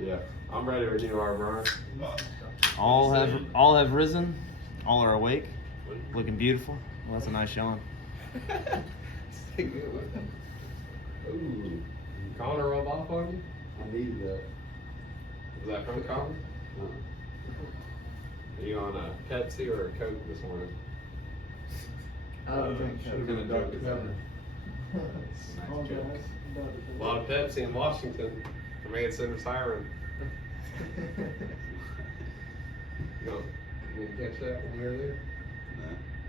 Yeah, I'm ready to renew our Brian. All have risen. All are awake. Looking beautiful. Well, that's a nice yawn. Ooh, Connor rub off on you? I needed that. Is that from Connor? Are you on a Pepsi or a Coke this morning? I don't drink Should've been a Dr. Pepper. Oh, guys. A lot of Pepsi in Washington. Command Center's hiring. You didn't catch that when we were there? No.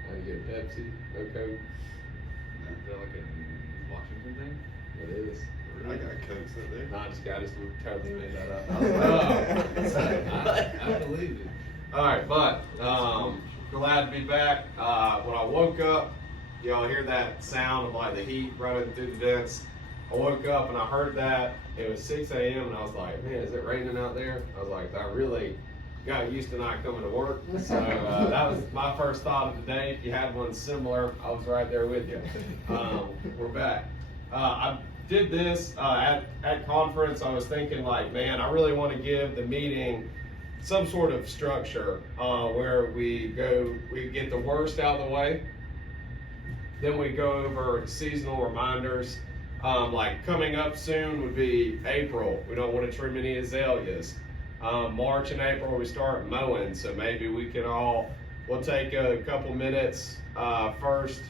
How you get Pepsi, no Coke? Is that like a Washington thing? It is. I got Cokes up there. Nah, I just totally made that up. I believe it. Alright, but glad to be back. When I woke up, y'all hear that sound of like the heat running through the vents. I woke up and I heard that. It was 6 a.m. and I was like, man, is it raining out there? I was like, I really got used to not coming to work. So that was my first thought of the day. If you had one similar, I was right there with you. We're back. I did this at conference. I was thinking like, man, I really want to give the meeting some sort of structure where we get the worst out of the way. Then we go over seasonal reminders. Like coming up soon would be April. We don't want to trim any azaleas. March and April we start mowing, so maybe we'll take a couple minutes first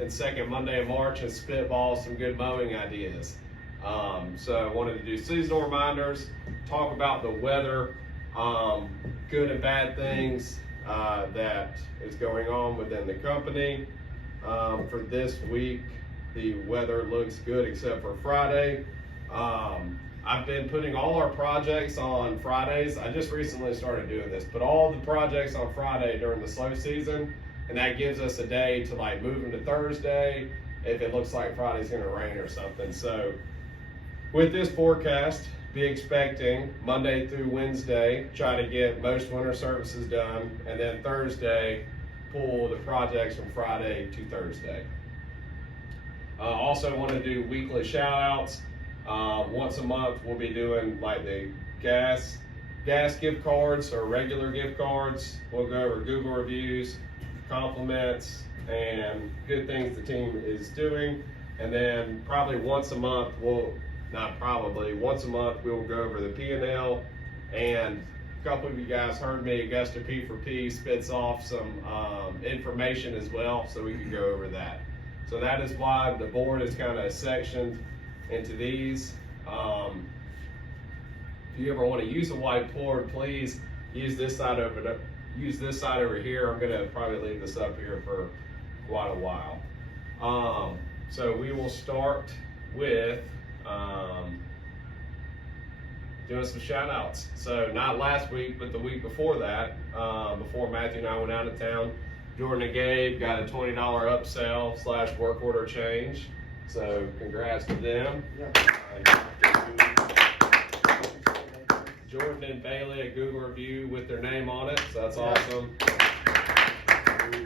and second Monday of March and spitball some good mowing ideas. So I wanted to do seasonal reminders, talk about the weather, good and bad things that is going on within the company. For this week, the weather looks good except for Friday. I've been putting all our projects on Fridays. I just recently started doing this, but all the projects on Friday during the slow season, and that gives us a day to like move them to Thursday if it looks like Friday's gonna rain or something. So with this forecast, be expecting Monday through Wednesday, try to get most winter services done, and then Thursday, pull the projects from Friday to Thursday. Also want to do weekly shout outs. Once a month we'll be doing like the gas gift cards or regular gift cards. We'll go over Google reviews, compliments, and good things the team is doing. And then probably once a month we'll go over the P&L. And a couple of you guys heard me, Augusta P4P spits off some information as well, so we can go over that. So that is why the board is kind of sectioned into these. If you ever want to use a whiteboard, please use this side over here. I'm gonna probably leave this up here for quite a while. So we will start with doing some shout outs. So not last week, but the week before that, before Matthew and I went out of town, Jordan and Gabe got a $20 upsell / work order change. So congrats to them. Jordan and Bailey a Google review with their name on it, so that's awesome.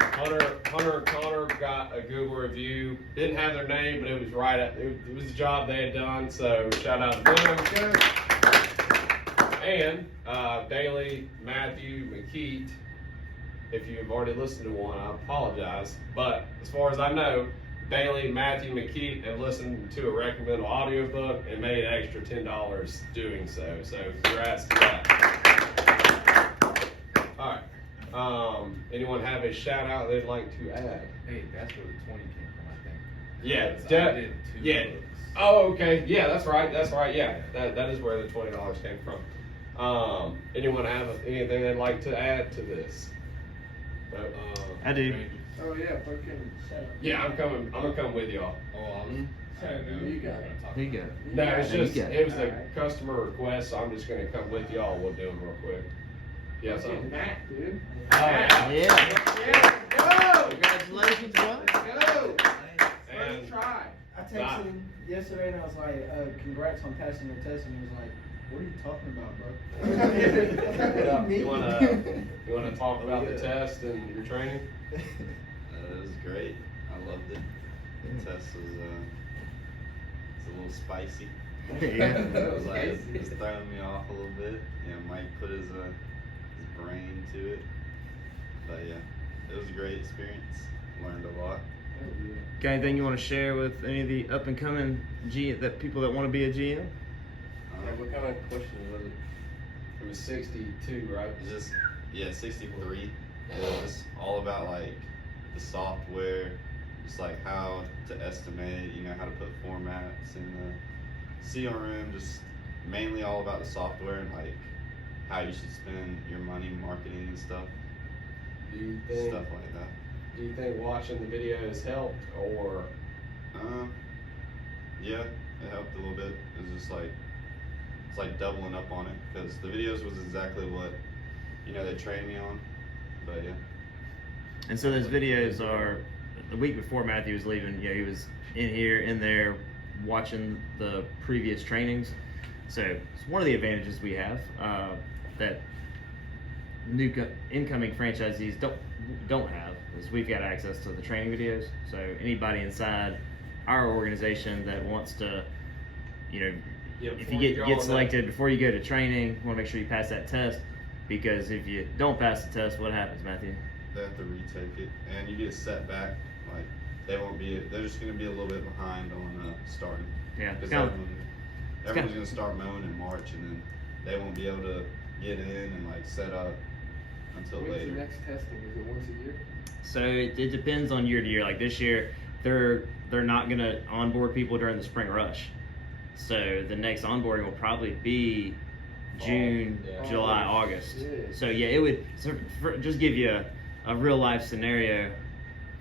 Hunter and Connor got a Google review. Didn't have their name, but it was it was a job they had done, so shout out to them. And Bailey, Matthew, McKeet, if you've already listened to one, I apologize. But as far as I know, Bailey, Matthew, McKeet have listened to a recommended audiobook and made an extra $10 doing so. So congrats to that. All right. Anyone have a shout out they'd like to add? Hey, that's where the 20 came from, I think. Yeah, I did 2 yeah. books. Oh, okay. Yeah, that's right. Yeah, that is where the $20 came from. Anyone have anything they'd like to add to this? I do. Oh yeah, fucking shout out. Yeah, I'm gonna come with y'all. Oh, You got it. Here you go. No, it's just Yeah. it was a customer request, so I'm just gonna come with y'all. We'll do them real quick. Yeah, so. Fucking Matt, dude. Oh, yeah. Yeah. Yeah, go! Congratulations, bro. Let's go! And First try. I texted him yesterday and I was like, congrats on passing your test, and he was like, what are you talking about, bro? you wanna talk about the test and your training? It was great. I loved it. The test was it's a little spicy. Yeah. It was like it's throwing me off a little bit. You know, Mike put his brain to it. But yeah, it was a great experience. Learned a lot. Got anything you want to share with any of the up and coming people that want to be a GM? What kind of question was it? It was 62, right? It's just 63. It was just all about like the software, just like how to estimate, you know, how to put formats in the CRM, just mainly all about the software and like how you should spend your money marketing and stuff. Do you think Stuff like that. Do you think watching the videos helped, or? Yeah, it helped a little bit. It was just like, it's like doubling up on it because the videos was exactly what, you know, they trained me on. But yeah. And so those videos are the week before Matthew was leaving. You know, he was in there, watching the previous trainings. So it's one of the advantages we have that incoming franchisees don't have is we've got access to the training videos. So anybody inside our organization that wants to, you know, if you get selected before you go to training, you want to make sure you pass that test, because if you don't pass the test, what happens, Matthew? They have to retake it, and you get a setback. Like they're just going to be a little bit behind on starting. Yeah, because everyone's going to start mowing in March, and then they won't be able to get in and like set up until When's later. the next testing? Is it once a year? So it depends on year to year. Like this year, they're not gonna onboard people during the spring rush. So the next onboarding will probably be June, July, August. Yeah. So yeah, it would just give you a real life scenario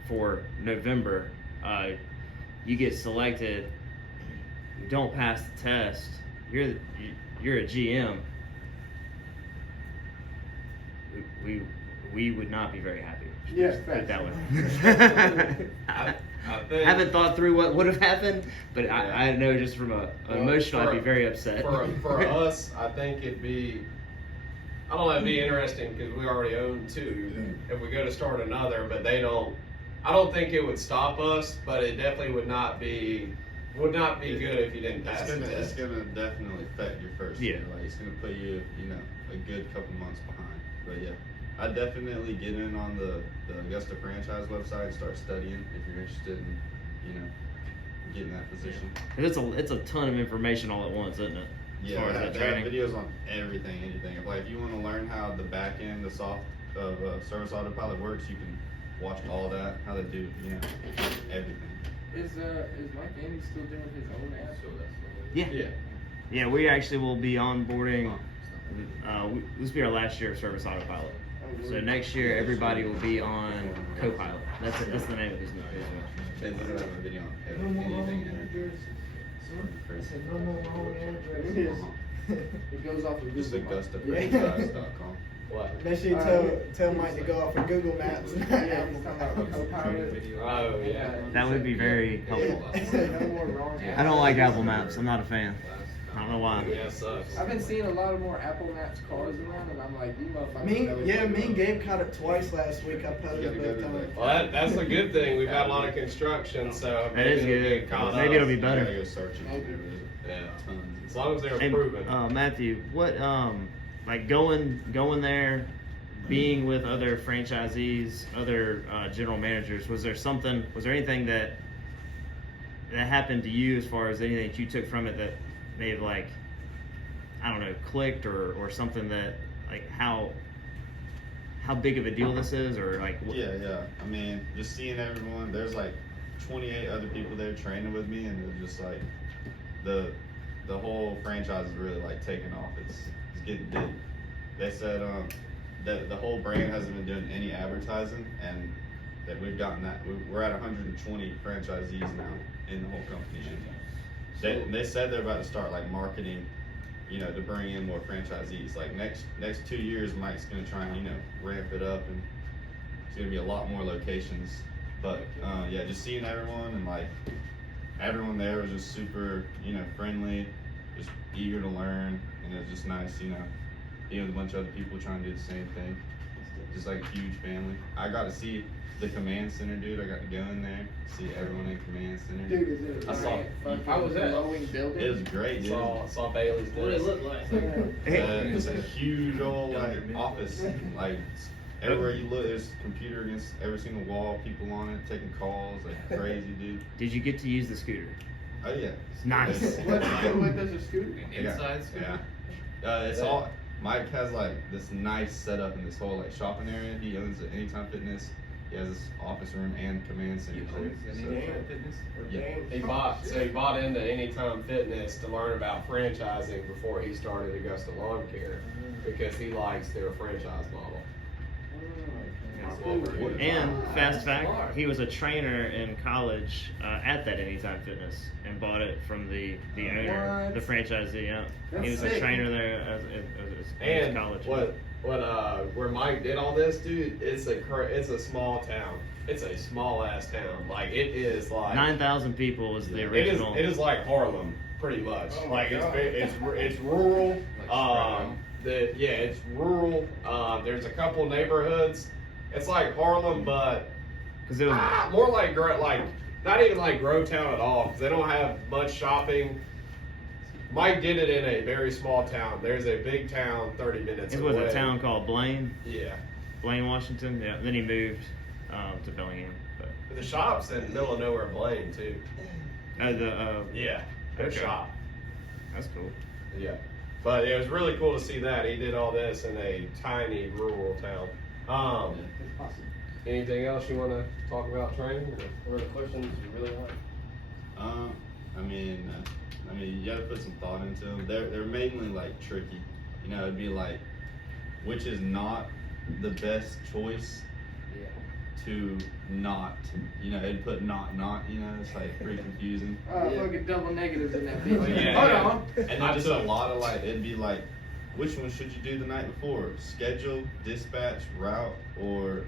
for November. You get selected, don't pass the test. You're a GM. We would not be very happy. Yeah, Put it that way. I think Haven't thought through what would have happened, but I know just from an emotional, I'd be very upset. For us, I think it'd be, I don't know, it'd be interesting because we already own two. If we go to start another, but they don't, I don't think it would stop us, but it definitely would not be good if you didn't pass the It's test. gonna definitely affect your first Yeah. year. Like it's gonna put you, you know, a good couple months behind. But yeah, I'd definitely get in on the Augusta franchise website and start studying if you're interested in, you know, getting that position. 'Cause it's a ton of information all at once, isn't it? As Yeah, far as they that have training. videos on anything. If you want to learn how the back end, the soft of Service Autopilot works, you can watch all that, how they do, you know, everything. Is Mike Andy still doing his own app? Yeah. Yeah, we actually will be onboarding. This will be our last year of Service Autopilot. So next year, everybody will be on Copilot. That's the name of his new business. They literally have a video No on more wrong anything in address. there. I said no more wrong It address. is. It goes off of Just Google. AugustaFranchise.com. What? Make sure you tell Mike to go off of Google Maps. Yeah, he's talking about Copilot. Oh yeah. That would be very helpful. No more wrong I don't like Apple Maps. I'm not a fan. I don't know why. Yeah, it sucks. I've been seeing a lot of more Apple Maps cars around, and I'm like, you motherfuckers. Me and Gabe caught it twice last week. I posted You gotta both go to times. Well, that's a good thing. We've had a lot of construction, so That is maybe it'll good. get caught Maybe up. it'll be You better. gotta go searching on there. Yeah. Tons. As long as they're Hey, proven. Matthew, what like going there, being with other franchisees, other general managers, was there anything that happened to you as far as anything that you took from it that may have, like, I don't know, clicked or something that, like, how big of a deal this is, or like Yeah. I mean, just seeing everyone. There's like 28 other people there training with me, and they're just like the whole franchise is really like taking off. It's getting big. They said that the whole brand hasn't been doing any advertising, and that we've gotten that. We're at 120 franchisees now in the whole company. And they said they're about to start like marketing, you know, to bring in more franchisees. Like next 2 years, Mike's gonna try and, you know, ramp it up, and it's gonna be a lot more locations. But yeah, just seeing everyone, and like everyone there was just super, you know, friendly, just eager to learn, and it was just nice, you know, being with a bunch of other people trying to do the same thing. just like a huge family. I got to see the command center, dude. I got to go in there, see everyone in command center. Dude, is it I saw- how was that glowing building? It was great, dude. Saw Bailey's What did it desk. look like? It's a huge old like office. Like everywhere you look, there's a computer against every single wall. People on it taking calls, like crazy, dude. Did you get to use the scooter? Oh yeah. Nice. What does a scooter? Inside Yeah. It's all. Mike has like this nice setup in this whole like shopping area. He owns it Anytime Fitness. He has this office room and command center too. So, yeah. He bought into Anytime Fitness to learn about franchising before he started Augusta Lawn Care because he likes their franchise model. And fast fact, he was a trainer in college at that Anytime Fitness and bought it from the owner, What? the franchisee. Yeah, That's he was a sick. trainer there in And college. where Mike did all this, dude, it's a small town. It's a small ass town. Like it is like 9,000 people was the original. It is like Harlem, pretty much. Oh my Like God. it's rural. It's rural. There's a couple neighborhoods. It's like Harlem, but Because it was more like not even like Grovetown at all, because they don't have much shopping. Mike did it in a very small town. There's a big town 30 minutes it away. was a town called Blaine, Yeah. Washington. Yeah. Then he moved to Bellingham. But The shop's in the middle of nowhere, Blaine, too. Yeah. Good Okay. shop. That's cool. Yeah. But it was really cool to see that. He did all this in a tiny rural town. Anything else you want to talk about training? What are the questions you really want? I mean, you gotta put some thought into them. They're mainly like tricky. You know, it'd be like, which is not the best choice Yeah. to not. You know, it'd put not. You know, it's like pretty confusing. Fucking double negatives in that bitch. Yeah, Hold yeah. on. And then just a lot of like, it'd be like, which one should you do the night before? Schedule, dispatch, route, or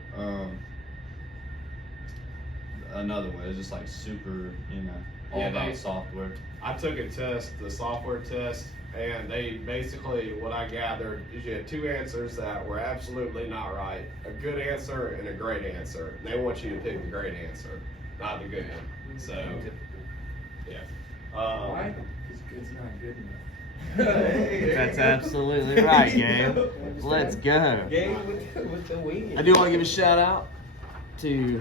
another one. It's just like super, you know, all Yeah, about they- software. I took a test, the software test, and they basically, what I gathered is you had two answers that were absolutely not right. A good answer and a great answer. They want you to pick the great answer, not the good one. So, yeah. Why? Because good's not good enough. That's absolutely right, Gabe. Let's go. Game with the wing. I do want to give a shout out to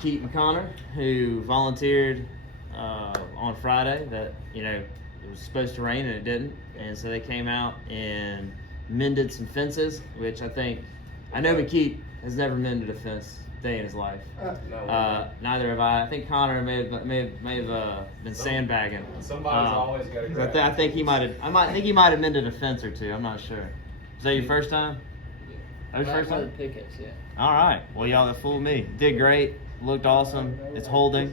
Keaton Connor, who volunteered on Friday. That it was supposed to rain and it didn't, and so they came out and mended some fences. Which I know McKeith has never mended a fence a day in his life. Neither have I. I think Connor may have been sandbagging. Somebody's always got to I, grab. I think he might have mended a fence or two. I'm not sure. Is that your first time? That was your first time? Pickets, yeah. All right. Well, y'all that fooled me. Did great. Looked awesome. It's holding.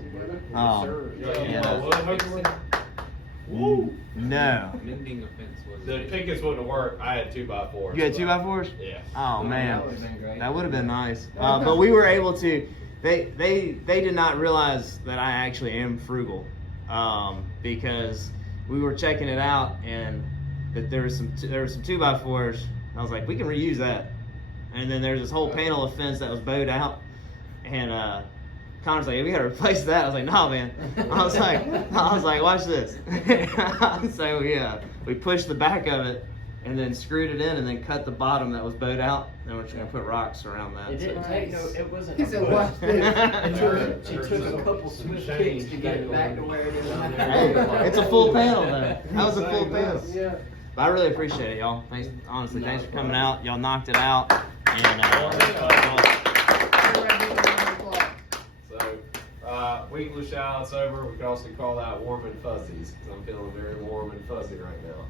Woo! No. Mending offense was. The pickets wouldn't have worked. I had 2x4s. You had 2x4s? Yeah. Oh man, That would've been great. that would have been nice. But we were able to. They did not realize that I actually am frugal, because we were checking it out and that there was some 2x4s. I was like, we can reuse that. And then there's this whole panel of fence that was bowed out, and Connor's like, we gotta replace that. I was like, no, man. I was like, watch this. So we pushed the back of it and then screwed it in and then cut the bottom that was bowed out. Then we're just gonna put rocks around that. It didn't So- take no. It wasn't. He said, watch this. She took a couple switch kicks to get it back to where it is. Hey, it's a full panel though. That was a full panel. Yeah. But I really appreciate it, y'all. Thanks, honestly, thanks for coming out. Y'all knocked it out. And So, weekly shout outs over. We could also call that warm and fuzzies because I'm feeling very warm and fuzzy right now.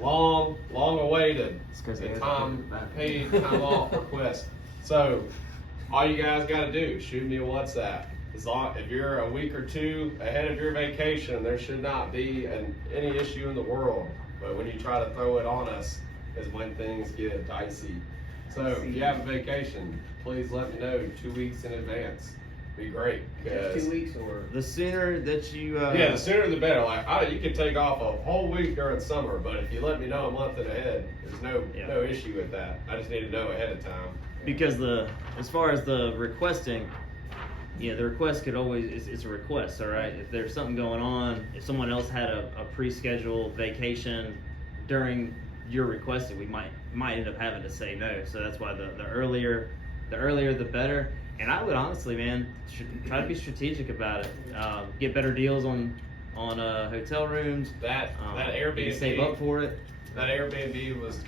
Long awaited. It's 'cause the it- paid time off request. So, all you guys got to do, shoot me a WhatsApp. If you're a week or two ahead of your vacation, there should not be any issue in the world. But when you try to throw it on us, is when things get dicey. So if you have a vacation, please let me know 2 weeks in advance. be great. Just 2 'cause- weeks or? The sooner that you yeah, the sooner the better. Like, you can take off a whole week during summer, but if you let me know a month in ahead, there's no issue with that. I just need to know ahead of time. because as far as the requesting, the request could always it's a request, all right. If there's something going on, if someone else had a pre-scheduled vacation during your requested, we might end up having to say no. So that's why the earlier the better. And I would honestly, man, try to be strategic about it. Get better deals on hotel rooms. That You Airbnb, can save up for it. that Airbnb was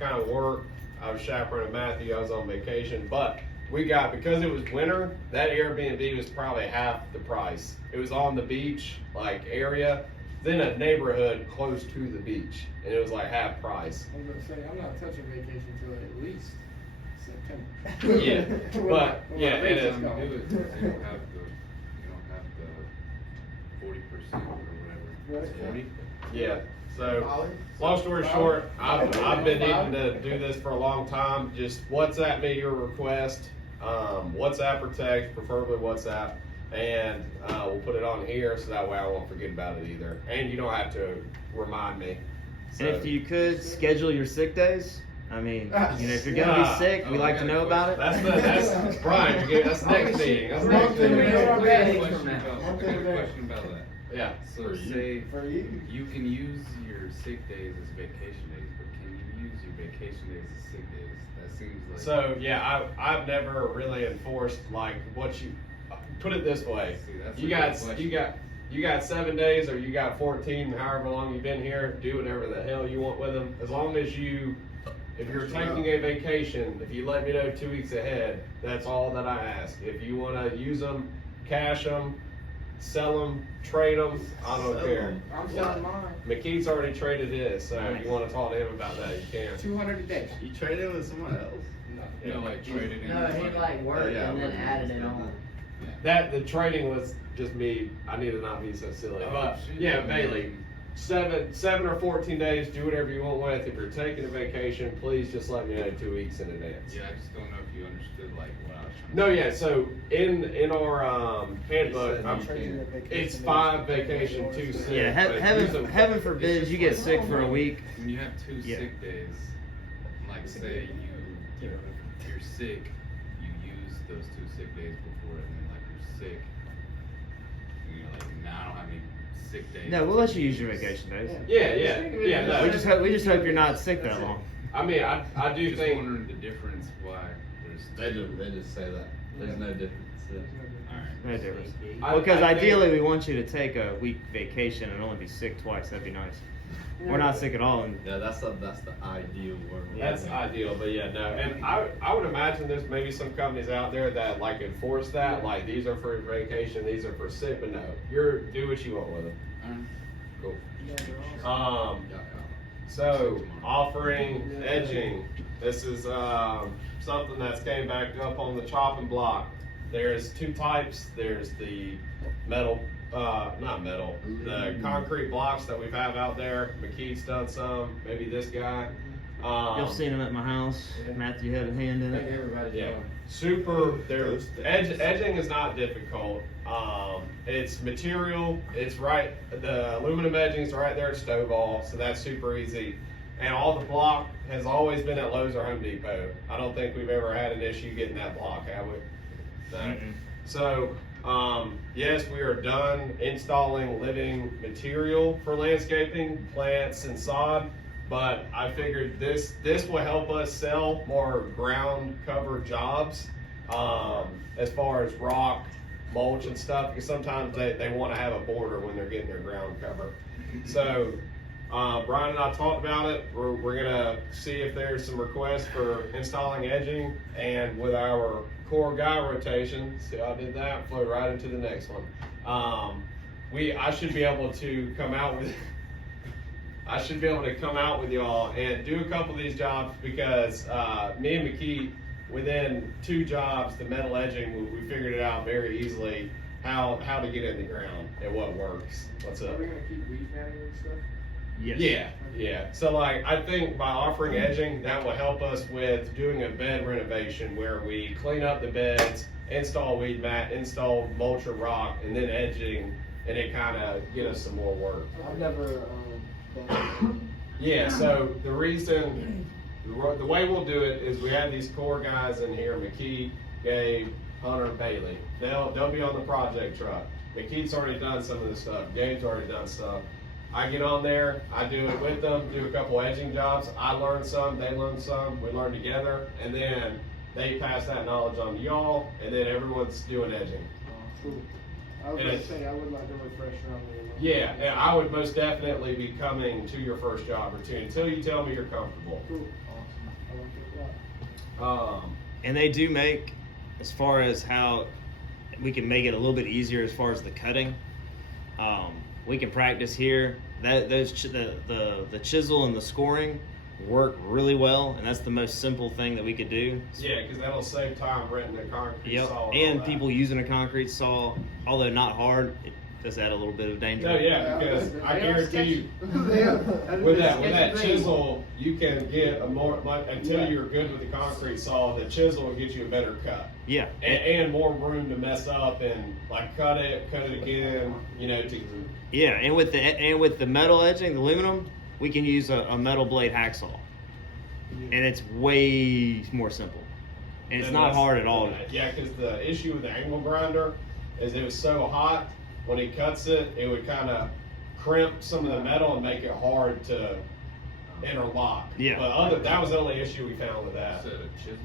kind of work. I was chaperoning Matthew. I was on vacation, but because it was winter, that Airbnb was probably half the price. It was on the beach area, then a neighborhood close to the beach, and it was like half price. I'm gonna say, I'm not touching vacation until at least September. Yeah, but When yeah, my it rates is. come. Do it. You don't have the 40% or whatever. It's 40. Yeah. So, long story short, I've been needing to do this for a long time. Just WhatsApp me your request, WhatsApp or text, preferably WhatsApp, and we'll put it on here so that way I won't forget about it either. And you don't have to remind me. So, And if you could schedule your sick days, I mean, if you're gonna be sick, we like to know about it. that's Brian. That's the next meeting. That's the next One thing we meeting. know I got about a it. question about- I got a question about that. Yeah. So say For you. you can use your sick days as vacation days, but can you use your vacation days as sick days? That seems like. So yeah, I've never really enforced what you put it this way. See, that's You a got good question. you got 7 days or you got 14, however long you've been here. Do whatever the hell you want with them, as long as if you're taking a vacation, if you let me know 2 weeks ahead, that's all that I ask. If you want to use them, cash them, sell them, trade them, I don't care. I'm selling mine. McKeith's already traded his, so if you want to talk to him about that, you can. 200 a day. You traded with someone else? You know, like traded in. No, he worked Yeah, and then I added it on. The trading was just me. I need to not be so silly. Oh, But shit. yeah, Bailey, 7 or 14 days, do whatever you want with. If you're taking a vacation, please just let me know 2 weeks in advance. Yeah, I just don't know if you understood like what I was trying to No, say. yeah. So in our handbook, said I'm- Trading your vacation it's days 5 for vacation, 2 yours. sick. Yeah, but use them- heaven forbid you get sick for a week. When you have two Yeah. sick days, like say you're sick, you use those 2 sick days before, and then like you're sick, and you're like, nah, I don't have any sick days. No, we'll let you use your vacation days. Yeah. No, We just hope you're not sick that long. I mean, I do Just think. wondering the difference why there's They just say that. There's no difference. Alright. No difference. I- Because I think- ideally we want you to take a week vacation and only be sick twice. That'd be nice. We're not sick at all. And Yeah, that's the ideal world. That's ideal, but yeah, no. And I would imagine there's maybe some companies out there that enforce that, like these are for vacation, these are for sick, but no, do what you want with them. Alright. Cool. So offering edging. This is something that's came back up on the chopping block. There's 2 types. There's the metal, not metal, the concrete blocks that we've had out there. McKeith's done some, maybe this guy. you've seen them at my house. Matthew had a hand in I think it. everybody's Yeah, going. super. There's edging is not difficult. It's material. It's right. The aluminum edging is right there at Stovall, so that's super easy. And all the block has always been at Lowe's or Home Depot. I don't think we've ever had an issue getting that block, have we? No. Mm-mm. So, yes, we are done installing living material for landscaping, plants and sod, but I figured this will help us sell more ground cover jobs, as far as rock, mulch and stuff, because sometimes they want to have a border when they're getting their ground cover. So, Brian and I talked about it. We're gonna see if there's some requests for installing edging, and with our core guy rotation, see how I did that, flow right into the next one. I should be able to come out with y'all and do a couple of these jobs, because me and McKee, within 2 jobs, the metal edging, we figured it out very easily how to get in the ground and what works. What's Are up? we gonna keep weed matting and stuff? Yes. Yeah. So I think by offering edging, that will help us with doing a bed renovation where we clean up the beds, install weed mat, install mulch or rock, and then edging, and it kind of get us some more work. I've never done Yeah, so the reason, the way we'll do it is we have these core guys in here, McKee, Gabe, Hunter, Bailey. They'll be on the project truck. McKee's already done some of this stuff. Gabe's already done stuff. I get on there, I do it with them, do a couple edging jobs. I learn some, they learn some, we learn together, and then they pass that knowledge on to y'all, and then everyone's doing edging. Cool. I was And gonna it- say, I would like a refresher on the. Yeah, and I would most definitely be coming to your first job or two until you tell me you're comfortable. Cool. I like it a lot. And they do make, as far as how we can make it a little bit easier as far as the cutting. We can practice here. The chisel and the scoring work really well, and that's the most simple thing that we could do. Yeah, because that'll save time renting a concrete Yep. saw. And all that. people using a concrete saw, although not hard, it does add a little bit of danger. No, yeah, because I guarantee you, with that chisel, you can get a more, until you're good with the concrete saw, the chisel will get you a better cut. Yeah. And more room to mess up and like cut it again, you know, Yeah, and with the metal edging, the aluminum, we can use a metal blade hacksaw, and it's way more simple, and it's not hard at all. Yeah, because the issue with the angle grinder is it was so hot, when he cuts it, it would kind of crimp some of the metal and make it hard to interlock. Yeah. But that was the only issue we found with that. Is that a chisel?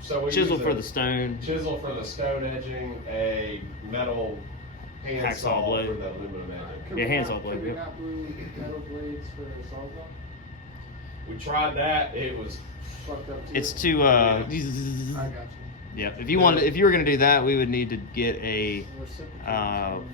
So we Chisel use for a the stone. chisel for the stone edging, a metal hand Hacksaw saw blade. for the aluminum edging. Can Yeah, we handsaw not- blade, Can we yep. not glue metal blades for the sawzall? We tried that, it was, Fucked up too. It's too. I got you. Yeah. If you were gonna do that, we would need to get a. Reciprocating.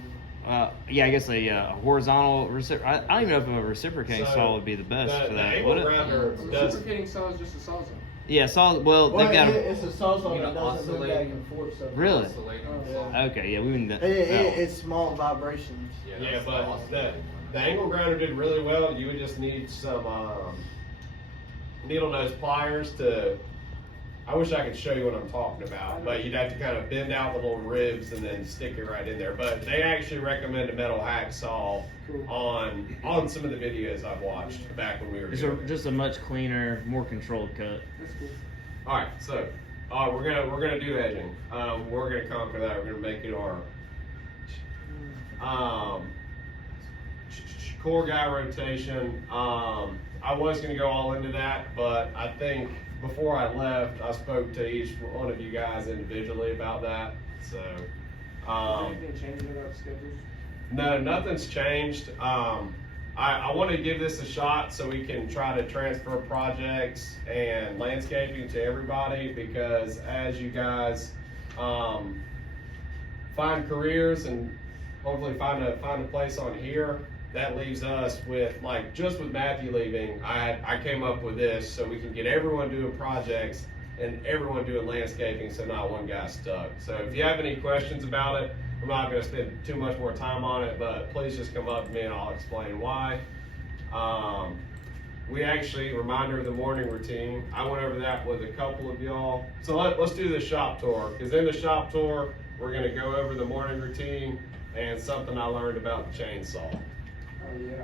Yeah, I guess a horizontal I don't even know if a reciprocating So, saw would be the best for the that. angle Would it? grinder A does, reciprocating saw is just a sawzall. Yeah, saw. Well, Well, they've got. it's a sawzall You that know, doesn't move back oscillating. and forth. So Really? Oscillating Oh, saw. yeah. Okay, yeah, we need that. It's small vibrations. yeah, that's but oscillating the one. angle grinder did really well. You would just need some needle nose pliers to, I wish I could show you what I'm talking about, but you'd have to kind of bend out the little ribs and then stick it right in there. But they actually recommend a metal hacksaw Cool. on some of the videos I've watched back when we were doing it. Just a much cleaner, more controlled cut. That's cool. All right, so we're gonna do edging. We're gonna conquer that. We're gonna make it our core guy rotation. I was gonna go all into that, but I think before I left, I spoke to each one of you guys individually about that. So, Is anything changing about schedules? no, nothing's changed. I want to give this a shot so we can try to transfer projects and landscaping to everybody, because as you guys find careers and hopefully find a place on here, that leaves us with, like, just with Matthew leaving, I came up with this so we can get everyone doing projects and everyone doing landscaping, so not one guy's stuck. So if you have any questions about it, I'm not going to spend too much more time on it, but please just come up to me and I'll explain why. We actually, reminder of the morning routine, I went over that with a couple of y'all. So let's do the shop tour, because in the shop tour, we're going to go over the morning routine and something I learned about the chainsaw. Oh, yeah.